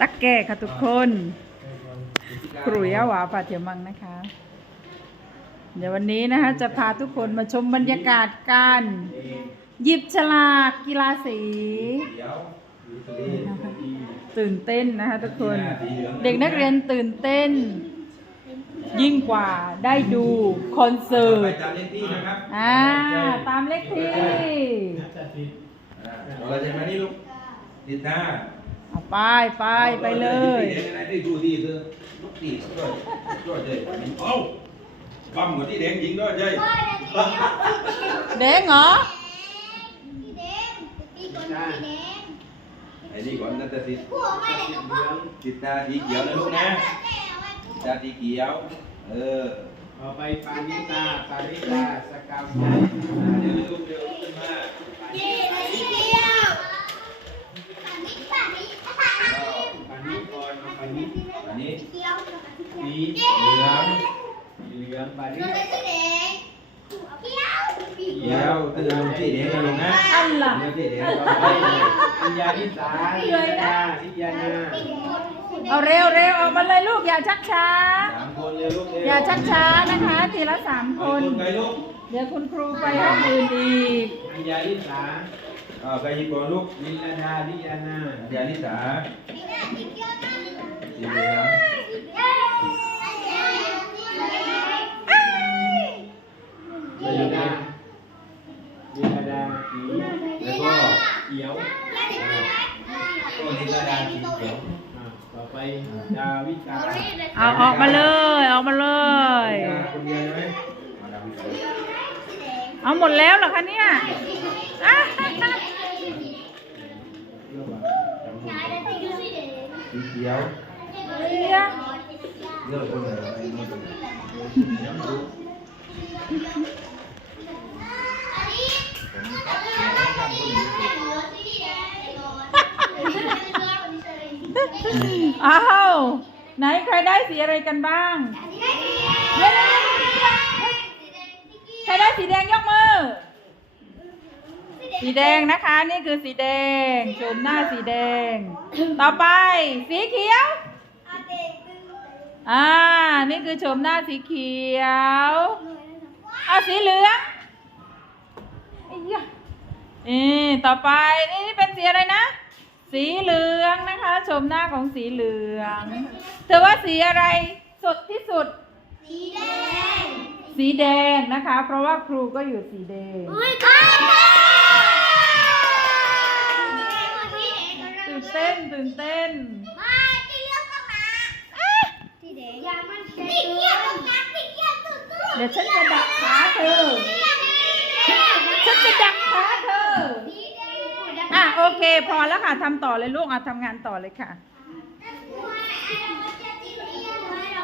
ตักแก่ค่ะทุกคน ครูยะหวาปาเถียมังนะคะ เดี๋ยววันนี้นะคะจะพาทุกคนมาชมบรรยากาศการหยิบฉลากกีฬาสีตื่นเต้นนะคะทุกคน เด็กนักเรียนตื่นเต้น ยิ่งกว่าได้ดูคอนเสิร์ตตามเลขที่นะครับอ่าตามเลขที่เราจะมานี่ลูกติดหน้า เอาไปไปไปเลยที่ไหนที่ดูที่เธอลูกตีก็ก็เจ๊เอ้าปั๊มกว่าที่แดงจริงด้วยเจ๊เด้งเหรอไอ้นี่ก่อนนั่นจะติดติดตาสีเขียวนะลูกนะติดตาสีเขียว เออต่อไปปานิตาปานิตาสกาวใจเดี๋ยวลูกเดี๋ยวขึ้นมา ปานิก่อนปา นิอันนี้สีเหลืองสีเหลืองไปานิเขียวตื่นลงสีแดงนะลูกนะอันล่ะเดี๋ยวสีแดงต่อไปพิยานิสาพิยานาพิยานาเอาเร็วเร็วออกมาเลยลูกอย่าชักช้าสามคนเลยลูกเร็วอย่าชักช้านะคะทีละสามคคนนใครลูกเดี๋ยวคุณครูไปห้องอื่นอีกพิยานิสาอ่าใครหยิบก่อนลูกลิลดาพิยานายานิสาสีเหลื แล้วก็เขียวก็นิลดาสีเขียวอ่าต่อไปดาวิกาเอาออกมาเลยออกมาเลยคนเดียวใช่ไหมมาดามวิกาเอาหมดแล้วเหรอคะเนี่ยอะสีเขียวเนี่ยเลือกคนไหนไอ้โน้ตย้ำดู อ้าวไหนใครได้สีอะไรกันบ้างเดี๋ยวๆใครได้สีแดงยกมือ สีแดงนะคะ นี่คือสีแดงชมหน้าสีแดง ต่อไปสีเขียว อ่า นี่คือชมหน้าสีเขียวอ่าสีเหลืองไอ้ยะนี่ต่อไปนี่นี่เป็นสีอะไรนะ สีเหลืองนะคะ ชมหน้าของสีเหลือง เธอว่าสีอะไรสดที่สุด สีแดงนะคะ เพราะว่าครูก็อยู่สีแดงตื่นเต้นตื่นเต้ นเดี๋ยวฉันจะดักขาเธอ ฉันจะดักขาเธอ อะโอเค พอแล้วค่ะทำต่อเลยลูกอะทำงานต่อเลยค่ะ